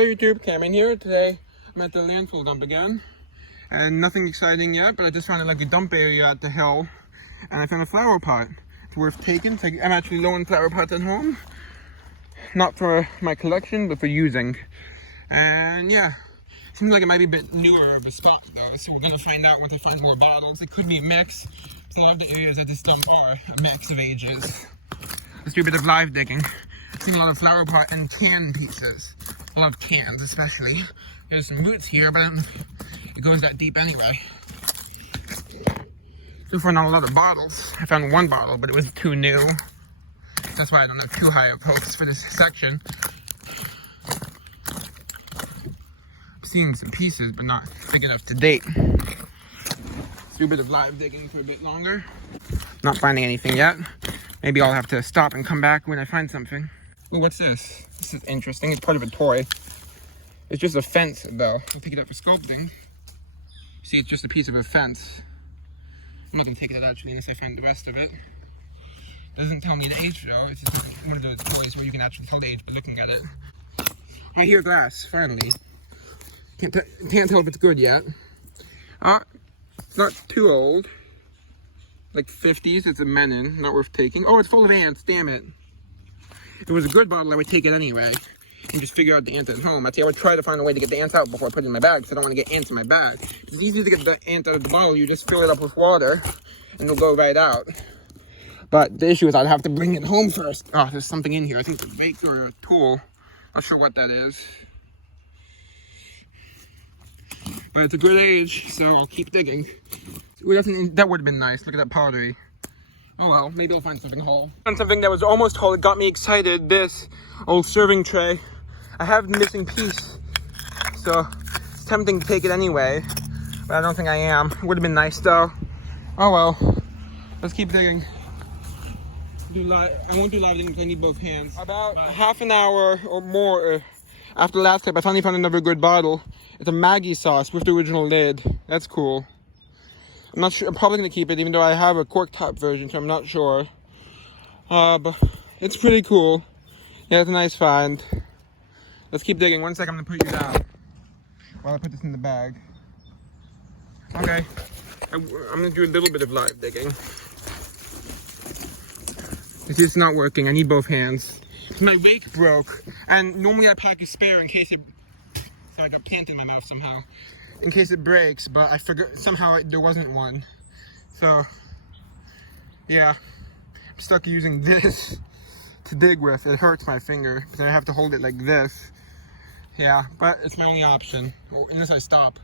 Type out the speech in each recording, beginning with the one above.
Hello YouTube, Cameron here. Today I'm at the landfill dump again. And nothing exciting yet, but I just found like a dump area at the hill. And I found a flower pot. It's worth taking. I'm actually low on flower pots at home. Not for my collection, but for using. And yeah, seems like it might be a bit newer of a spot though. So we're gonna find out once I find more bottles. It could be a mix. A lot of the areas at this dump are a mix of ages. Let's do a bit of live digging. I've seen a lot of flower pot and can pieces. I love cans especially. There's some roots here, but it goes that deep anyway. So far not a lot of bottles. I found one bottle, but it was too new. That's why I don't have too high of hopes for this section. I'm seeing some pieces, but not big enough to date. Let's do a bit of live digging for a bit longer. Not finding anything yet. Maybe I'll have to stop and come back when I find something. Ooh, what's this? This is interesting. It's part of a toy. It's just a fence, though. I'll pick it up for sculpting. See, it's just a piece of a fence. I'm not going to take it out, actually, unless I find the rest of it. Doesn't tell me the age, though. It's just one of those toys where you can actually tell the age by looking at it. I hear glass, finally. Can't tell if it's good yet. It's not too old. Like 50s, it's a Menon, not worth taking. Oh, it's full of ants, damn it. If it was a good bottle, I would take it anyway. And just figure out the ants at home. I would try to find a way to get the ants out before I put it in my bag, because I don't want to get ants in my bag. It's easy to get the ant out of the bottle. You just fill it up with water, and it'll go right out. But the issue is I'd have to bring it home first. Oh, there's something in here. I think it's a rake or a tool. Not sure what that is. But it's a good age, so I'll keep digging. Ooh, that would have been nice. Look at that pottery. Oh well, maybe I'll find something whole. Found something that was almost whole. It got me excited. This old serving tray. I have the missing piece, so it's tempting to take it anyway, but I don't think I am. It would have been nice though. Oh well. Let's keep digging. I won't do live digging because I need both hands. About half an hour or more after the last clip, I finally found another good bottle. It's a Maggi sauce with the original lid. That's cool. I'm not sure. I'm probably going to keep it, even though I have a cork top version, so I'm not sure. But it's pretty cool. Yeah, it's a nice find. Let's keep digging. 1 second, I'm going to put you down while I put this in the bag. Okay. I'm going to do a little bit of live digging. It's just not working. I need both hands. My rake broke, and normally I pack a spare in case it... Sorry, I got plant in my mouth somehow. In case it breaks, but I forgot somehow there wasn't one. So, yeah, I'm stuck using this to dig with. It hurts my finger because I have to hold it like this. Yeah, but it's my only option, unless I stop.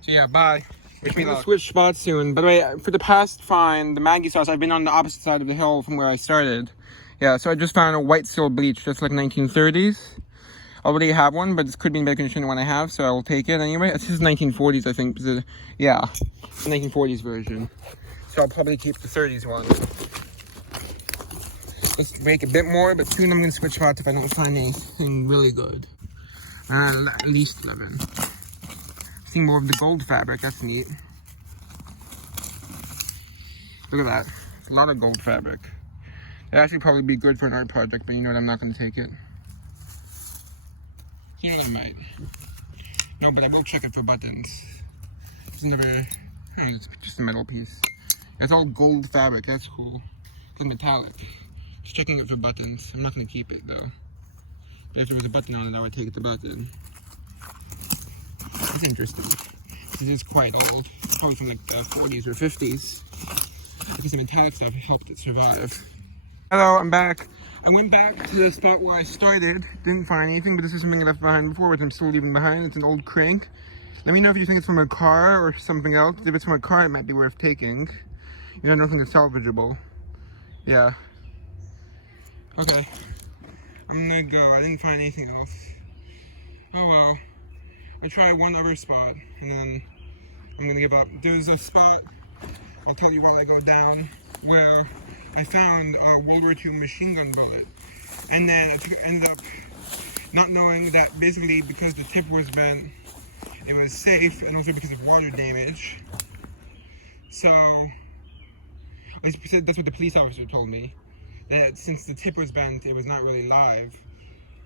So yeah, bye. Wish me luck. I'll switch spots soon. By the way, for the past find, the Maggi sauce, I've been on the opposite side of the hill from where I started. Yeah, so I just found a white steel bleach, just like 1930s. I already have one, but this could be in better condition than one I have, so I will take it anyway. This is 1940s, I think. Yeah, the 1940s version. So I'll probably keep the 30s one. Let's rake a bit more, but soon I'm going to switch spots if I don't find anything really good. At least 11. Seeing more of the gold fabric, that's neat. Look at that. It's a lot of gold fabric. It'd actually probably be good for an art project, but you know what, I'm not going to take it. You know what, I might. No, but I will check it for buttons. It's never... Hey, it's just a metal piece. It's all gold fabric, that's cool. It's metallic. Just checking it for buttons. I'm not going to keep it, though. But if there was a button on it, I would take the button. It's interesting. This is quite old. Probably from like the 40s or 50s. Because the metallic stuff helped it survive. Hello, I'm back. I went back to the spot where I started. Didn't find anything, but this is something I left behind before, which I'm still leaving behind. It's an old crank. Let me know if you think it's from a car or something else. If it's from a car, it might be worth taking. You know, I don't think it's salvageable. Yeah. Okay. I'm gonna go. I didn't find anything else. Oh well. I'll try one other spot, and then I'm gonna give up. There's a spot, I'll tell you while I go down, where I found a World War II machine gun bullet. And then I ended up not knowing that basically because the tip was bent, it was safe, and also because of water damage. So, that's what the police officer told me. That since the tip was bent, it was not really live.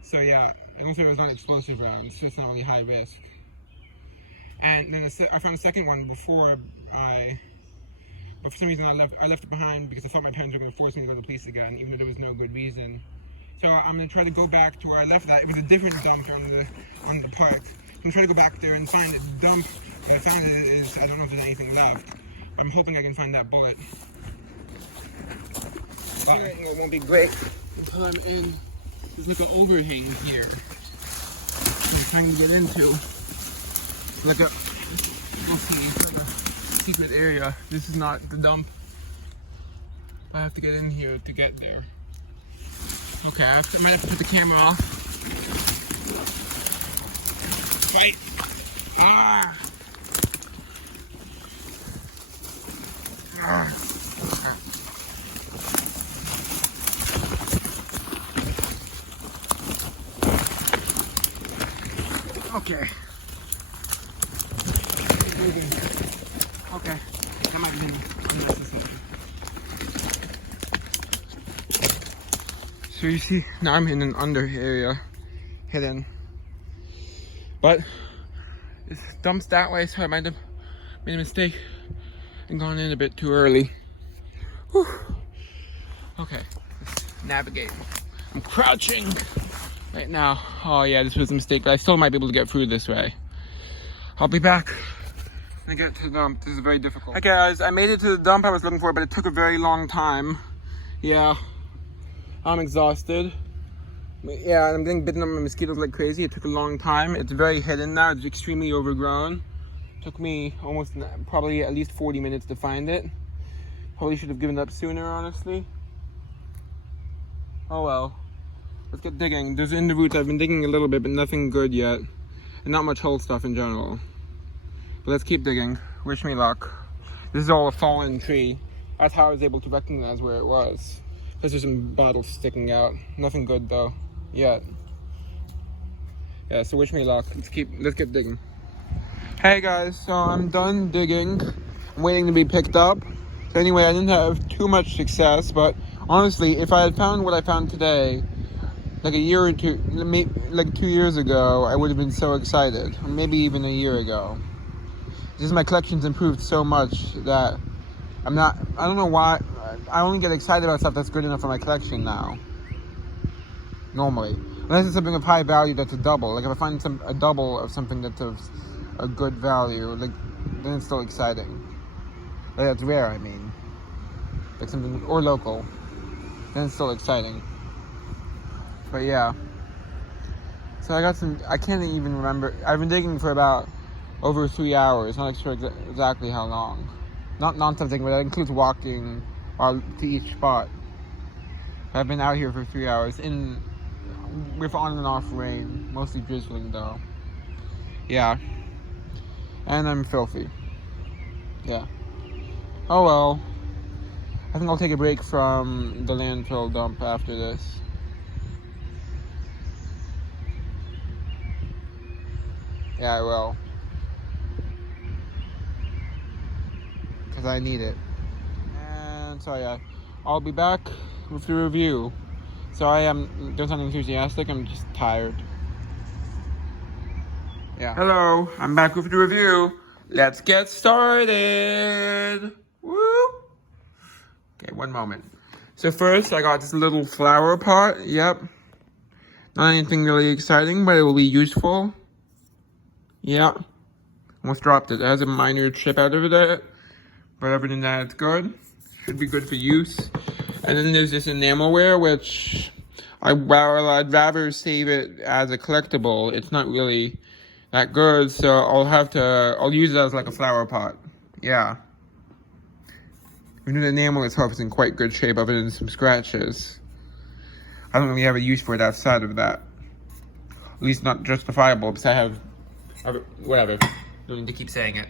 So yeah, And also it was not explosive rounds, so it's not really high risk. And then I found a second one before but for some reason I left it behind because I thought my parents were going to force me to go to the police again, even though there was no good reason. So I'm going to try to go back to where I left that. It was a different dump on the park. I'm going to try to go back there and find the dump. What I found is, I don't know if there's anything left. I'm hoping I can find that bullet. But it won't be great until I'm in. There's like an overhang here. I'm trying to get into. Like a, you'll see, it's like a secret area. This is not the dump. I have to get in here to get there. Okay, I might have to put the camera off. Fight! Ah! Ah. Okay. Okay, that might have been unnecessary. So you see, now I'm in an under area, hidden. But this dumps that way, so I might have made a mistake and gone in a bit too early. Whew. Okay, let's navigate. I'm crouching right now. Oh yeah, this was a mistake, but I still might be able to get through this way. I'll be back when I get to the dump. This is very difficult. Hey guys, I made it to the dump I was looking for, but it took a very long time. Yeah, I'm exhausted. Yeah, I'm getting bitten up by mosquitoes like crazy. It took a long time. It's very hidden now. It's extremely overgrown. It took me probably at least 40 minutes to find it. Probably should have given up sooner, honestly. Oh well. Let's get digging. There's in the roots. I've been digging a little bit, but nothing good yet. And not much whole stuff in general. But let's keep digging. Wish me luck. This is all a fallen tree. That's how I was able to recognize where it was. Because there's some bottles sticking out. Nothing good though, yet. Yeah, so wish me luck. Let's get digging. Hey guys, so I'm done digging. I'm waiting to be picked up. So anyway, I didn't have too much success, but honestly, if I had found what I found today, like a year or two, like 2 years ago, I would have been so excited. Or maybe even a year ago. Just my collection's improved so much that I don't know why, I only get excited about stuff that's good enough for my collection now. Normally. Unless it's something of high value that's a double. Like if I find a double of something that's of a good value, like, then it's still exciting. Like that's rare, I mean. Like something, or local. Then it's still exciting. But yeah. So I got I can't even remember. I've been digging for about over 3 hours. Not sure exactly how long. Not non-stop digging, but that includes walking to each spot. I've been out here for 3 hours with on and off rain, mostly drizzling though. Yeah. And I'm filthy. Yeah. Oh well. I think I'll take a break from the landfill dump after this. Yeah, I will. Because I need it. And so yeah, I'll be back with the review. So I am doing something enthusiastic, I'm just tired. Yeah. Hello, I'm back with the review. Let's get started. Woo! Okay, one moment. So first, I got this little flower pot. Yep. Not anything really exciting, but it will be useful. Yeah. Almost dropped it. It has a minor chip out of it. But other than that, it's good. Should be good for use. And then there's this enamelware, which I'd rather save it as a collectible. It's not really that good, so I'll use it as like a flower pot. Yeah. Even the enamel itself is in quite good shape other than some scratches. I don't really have a use for it outside of that. At least not justifiable, because I have whatever. Don't need to keep saying it.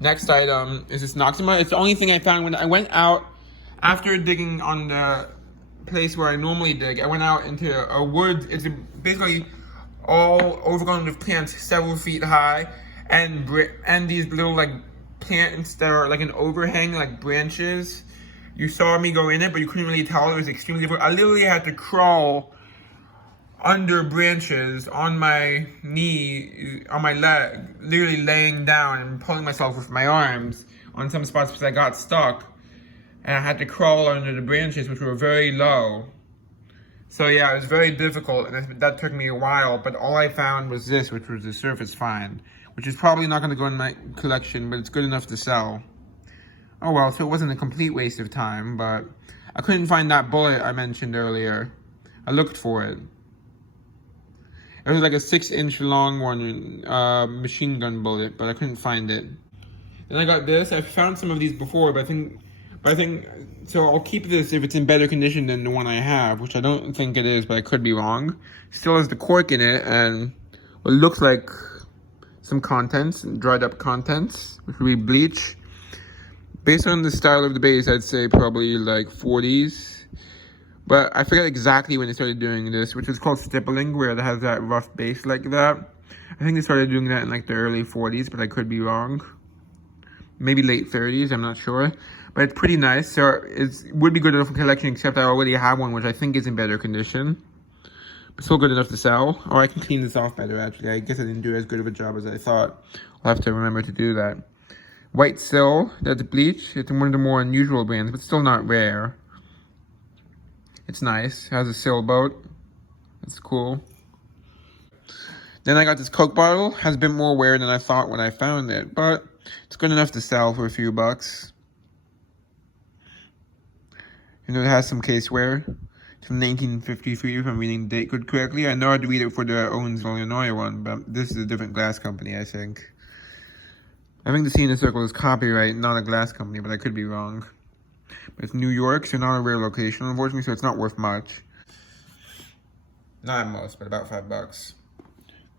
Next item is this Noxima. It's the only thing I found when I went out after digging on the place where I normally dig. I went out into a wood. It's basically all overgrown with plants several feet high, and these little like plants that are like an overhang, like branches. You saw me go in it, but you couldn't really tell. It was extremely difficult. I literally had to crawl under branches on my knee, on my leg, literally laying down and pulling myself with my arms on some spots because I got stuck. And I had to crawl under the branches, which were very low. So yeah, it was very difficult, and that took me a while, but all I found was this, which was the surface find, which is probably not going to go in my collection, but it's good enough to sell. Oh well, so it wasn't a complete waste of time, but I couldn't find that bullet I mentioned earlier. I looked for it. It was like a 6-inch long one, machine gun bullet, but I couldn't find it. Then I got this. I've found some of these before, but I think, so I'll keep this if it's in better condition than the one I have, which I don't think it is, but I could be wrong. Still has the cork in it, and what looks like some contents, dried up contents, which would be bleach. Based on the style of the base, I'd say probably like 40s. But I forget exactly when they started doing this, which is called stippling, where it has that rough base like that. I think they started doing that in like the early 40s, but I could be wrong. Maybe late 30s, I'm not sure. But it's pretty nice, so it would be good enough for collection, except I already have one, which I think is in better condition. But still good enough to sell. Or I can clean this off better, actually. I guess I didn't do as good of a job as I thought. I'll have to remember to do that. White Sill, that's bleach. It's one of the more unusual brands, but still not rare. It's nice. It has a sailboat. That's cool. Then I got this Coke bottle. Has a bit more wear than I thought when I found it, but it's good enough to sell for a few bucks. You know, it has some case wear. It's from 1953, if I'm reading the date good correctly. I know I had to read it for the Owens, Illinois one, but this is a different glass company, I think. I think the C in the circle is copyright, not a glass company, but I could be wrong. But it's New York, so not a rare location, unfortunately, so it's not worth much. Not most, but about $5.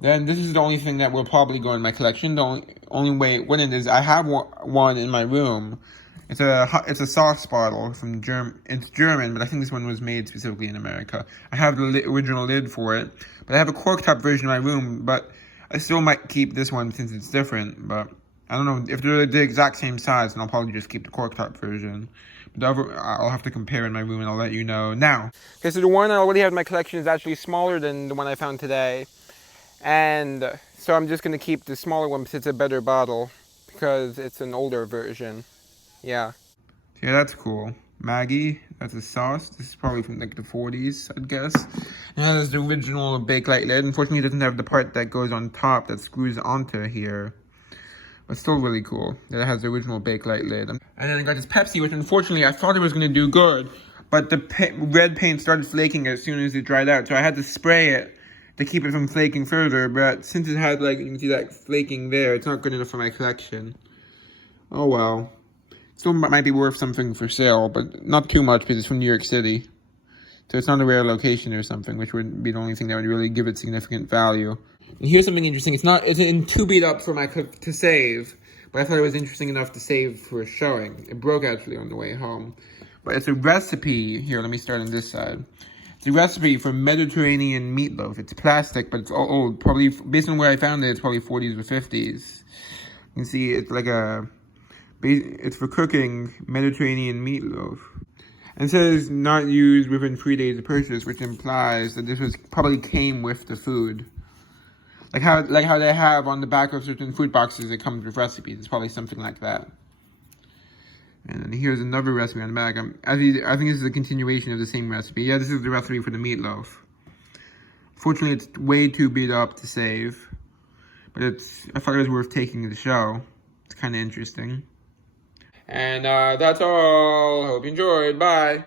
Then this is the only thing that will probably go in my collection. The only way it wouldn't is I have one in my room. It's a sauce bottle from It's German, but I think this one was made specifically in America. I have the original lid for it, but I have a cork top version in my room. But I still might keep this one since it's different. But I don't know if they're the exact same size, then I'll probably just keep the cork top version. But I'll have to compare in my room, and I'll let you know now. Okay, so the one I already have in my collection is actually smaller than the one I found today, and so I'm just gonna keep the smaller one because it's a better bottle because it's an older version. Yeah, that's cool. Maggie, that's a sauce. This is probably from like the 40s, I'd guess. It has the original Bakelite lid. Unfortunately, it doesn't have the part that goes on top that screws onto here. But still really cool that it has the original Bakelite lid. And then I got this Pepsi, which unfortunately I thought it was going to do good. But the red paint started flaking as soon as it dried out. So I had to spray it to keep it from flaking further. But since it had, like, you can see that flaking there, it's not good enough for my collection. Oh well. Still might be worth something for sale, but not too much because it's from New York City. So it's not a rare location or something, which would be the only thing that would really give it significant value. And here's something interesting. It's in too beat up for to save, but I thought it was interesting enough to save for a showing. It broke actually on the way home. But it's a recipe. Here, let me start on this side. It's a recipe for Mediterranean meatloaf. It's plastic, but it's old. Probably, based on where I found it, it's probably 40s or 50s. You can see it's like it's for cooking Mediterranean meatloaf. And it says not used within 3 days of purchase, which implies that this probably came with the food. Like how they have on the back of certain food boxes, it comes with recipes. It's probably something like that. And then here's another recipe on the back. I think this is a continuation of the same recipe. Yeah, this is the recipe for the meatloaf. Fortunately, it's way too beat up to save. But I thought it was worth taking to the show. It's kind of interesting. And that's all. Hope you enjoyed. Bye.